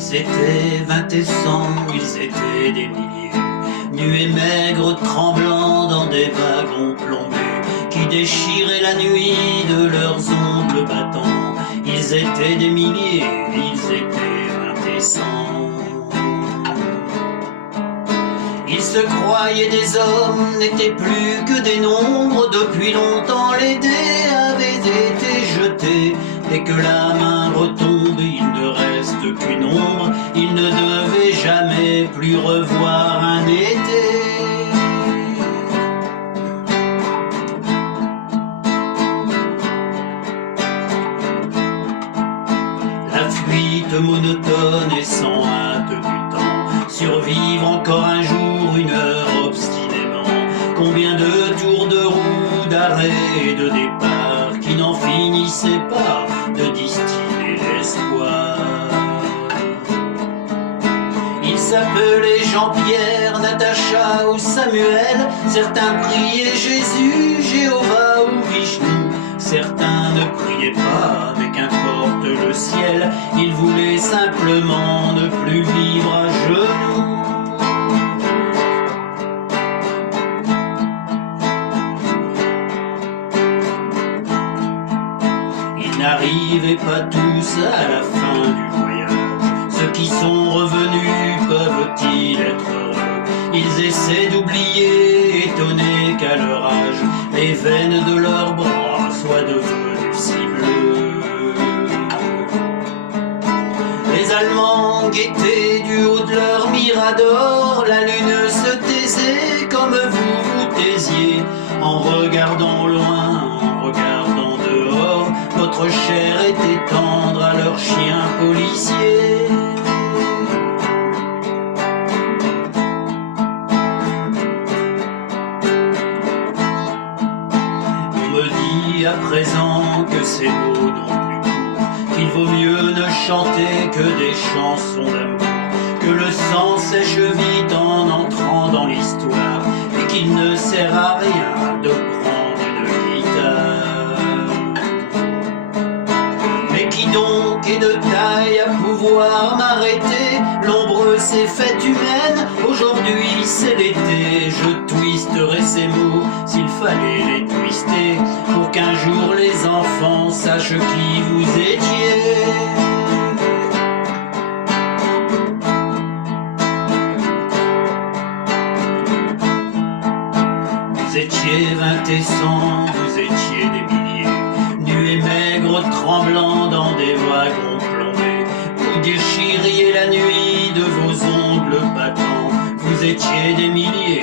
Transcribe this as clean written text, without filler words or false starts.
Ils étaient 20 et 100, ils étaient des milliers, nus et maigres, tremblants dans des wagons plombés, qui déchiraient la nuit de leurs ongles battants. Ils étaient des milliers, ils étaient 20 et 100. Ils se croyaient des hommes, n'étaient plus que des nombres. Depuis longtemps les dés avaient été jetés. Dès que la main retombe, il ne reste qu'une ombre. Ils ne devaient jamais plus revoir un été. La fuite monotone et sans hâte du temps, survivre encore un jour, une heure obstinément. Combien de tours de roue, d'arrêt et de départ, qui n'en finissaient pas de distiller l'espoir. Ils s'appelaient Jean-Pierre, Natacha ou Samuel. Certains priaient Jésus, Jéhovah ou Vishnu. Certains ne priaient pas, mais qu'importe le ciel, ils voulaient simplement ne plus vivre à genoux. Ils n'arrivaient pas tous à la fin du voyage. Ceux qui sont revenus peuvent-ils être heureux? Ils essaient d'oublier, étonnés qu'à leur âge, les veines de leurs bras soient devenues si bleues. Les Allemands guettaient du haut de leur mirador. La lune se taisait comme vous vous taisiez, en regardant loin, en regardant dehors. Votre chair était tendre à leurs chiens policiers. On me dit à présent que ces mots n'ont plus cours, qu'il vaut mieux ne chanter que des chansons d'amour, que le sang sèche vite en entrant dans l'histoire, et qu'il ne sert à rien de prendre une guitare. Mais qui donc est de taille à pouvoir m'arrêter? L'ombre s'est faite humaine, aujourd'hui c'est l'été. Je twisterai ces mots s'il fallait les twister, pour qu'un jour les enfants sachent qui vous étiez. Vous étiez 20 et 100, vous étiez des milliers, nus et maigres, tremblants dans des wagons plombés. Vous déchiriez la nuit de vos ongles battants. Vous étiez des milliers,